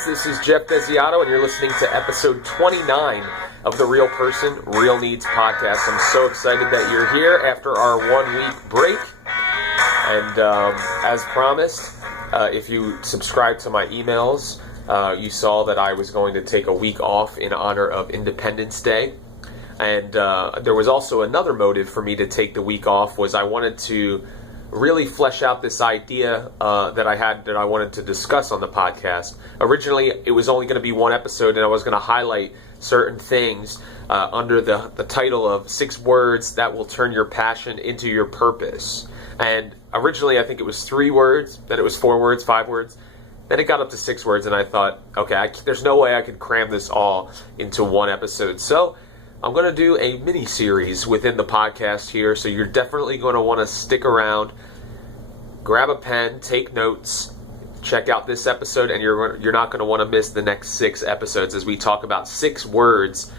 friends, this is Geoff Desiato, and you're listening to episode 29 of the Real Person, Real Needs podcast. I'm so excited that you're here after our 1 week break. And as promised, if you subscribe to my emails, you saw that I was going to take a week off in honor of Independence Day. And there was also another motive for me to take the week off, was I wanted to really flesh out this idea that I wanted to discuss on the podcast. Originally, it was only going to be one episode, and I was going to highlight certain things under the title of 6 words that will turn your passion into your purpose. And originally, I think it was 3 words, then it was 4 words, 5 words, then it got up to 6 words, and I thought, okay, there's no way I could cram this all into one episode. So I'm going to do a mini-series within the podcast here, so you're definitely going to want to stick around, grab a pen, take notes, check out this episode, and you're not going to want to miss the next 6 episodes as we talk about 6 words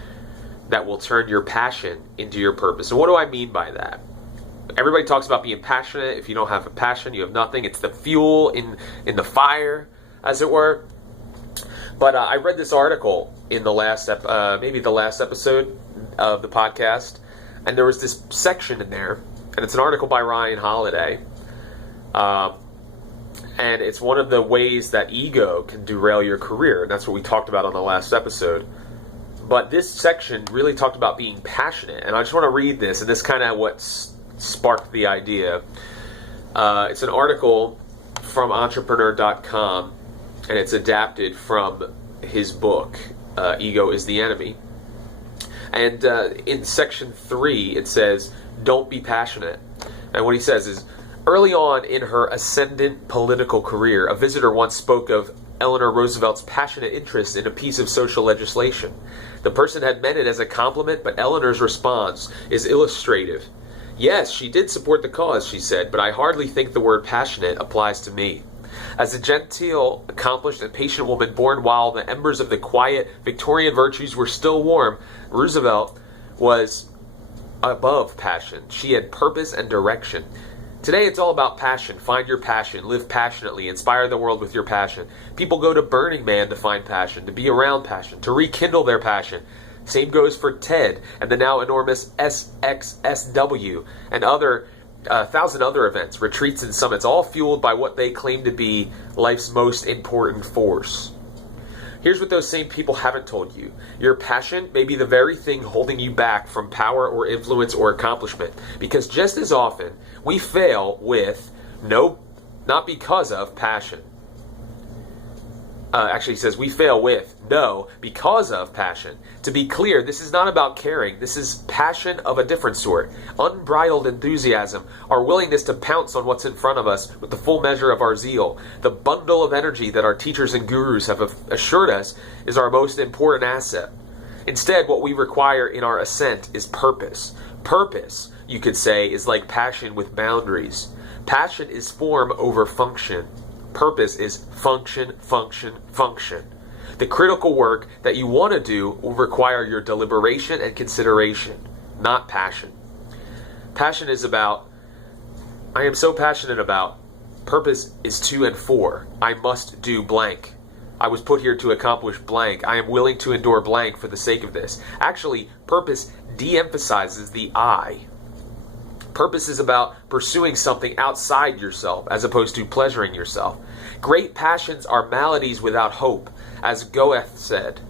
that will turn your passion into your purpose. So what do I mean by that? Everybody talks about being passionate. If you don't have a passion, you have nothing. It's the fuel in the fire, as it were. But I read this article in the last maybe the last episode of the podcast, and there was this section in there, and it's an article by Ryan Holiday, and it's one of the ways that ego can derail your career, and that's what we talked about on the last episode. But this section really talked about being passionate, and I just want to read this, and this kind of what sparked the idea. It's an article from entrepreneur.com, and it's adapted from his book, Ego is the Enemy. And in section 3, it says, don't be passionate. And what he says is, early on in her ascendant political career, a visitor once spoke of Eleanor Roosevelt's passionate interest in a piece of social legislation. The person had meant it as a compliment, but Eleanor's response is illustrative. Yes, she did support the cause, she said, but I hardly think the word passionate applies to me. As a genteel, accomplished, and patient woman born while the embers of the quiet Victorian virtues were still warm, Roosevelt was above passion. She had purpose and direction. Today it's all about passion. Find your passion. Live passionately. Inspire the world with your passion. People go to Burning Man to find passion, to be around passion, to rekindle their passion. Same goes for TED and the now enormous SXSW and 1,000 other events, retreats and summits, all fueled by what they claim to be life's most important force. Here's what those same people haven't told you. Your passion may be the very thing holding you back from power or influence or accomplishment. Because just as often, we fail with not because of passion. Actually, he says we fail with because of passion. To be clear, this is not about caring. This is passion of a different sort. Unbridled enthusiasm, our willingness to pounce on what's in front of us with the full measure of our zeal. The bundle of energy that our teachers and gurus have assured us is our most important asset. Instead, what we require in our ascent is purpose. Purpose, you could say, is like passion with boundaries. Passion is form over function. Purpose is function, function, function. The critical work that you want to do will require your deliberation and consideration, not passion. Passion is about, I am so passionate about. Purpose is to and for. I must do blank. I was put here to accomplish blank. I am willing to endure blank for the sake of this. Actually, purpose de-emphasizes the I. Purpose is about pursuing something outside yourself as opposed to pleasuring yourself. Great passions are maladies without hope, as Goethe said,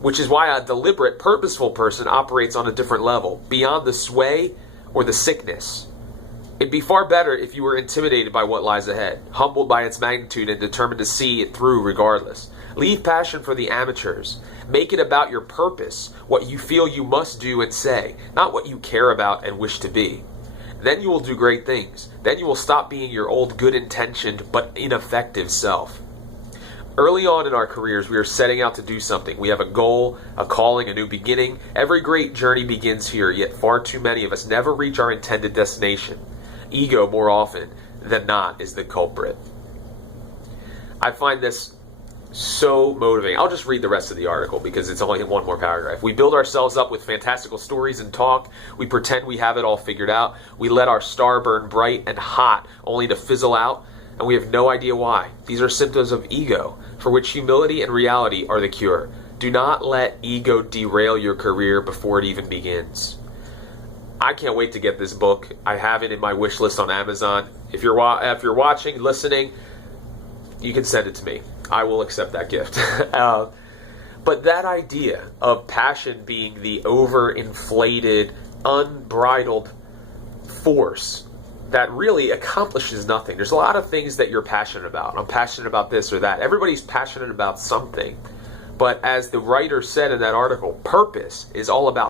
which is why a deliberate, purposeful person operates on a different level, beyond the sway or the sickness. It'd be far better if you were intimidated by what lies ahead, humbled by its magnitude and determined to see it through regardless. Leave passion for the amateurs. Make it about your purpose, what you feel you must do and say, not what you care about and wish to be. Then you will do great things. Then you will stop being your old good-intentioned but ineffective self. Early on in our careers, we are setting out to do something. We have a goal, a calling, a new beginning. Every great journey begins here, yet far too many of us never reach our intended destination. Ego, more often than not, is the culprit. I find this so motivating. I'll just read the rest of the article because it's only one more paragraph. We build ourselves up with fantastical stories and talk. We pretend we have it all figured out. We let our star burn bright and hot only to fizzle out. and we have no idea why. These are symptoms of ego, for which humility and reality are the cure. Do not let ego derail your career before it even begins. I can't wait to get this book. I have it in my wish list on Amazon. If you're watching, listening, you can send it to me. I will accept that gift. But that idea of passion being the overinflated, unbridled force that really accomplishes nothing. There's a lot of things that you're passionate about. I'm passionate about this or that. Everybody's passionate about something. But as the writer said in that article, purpose is all about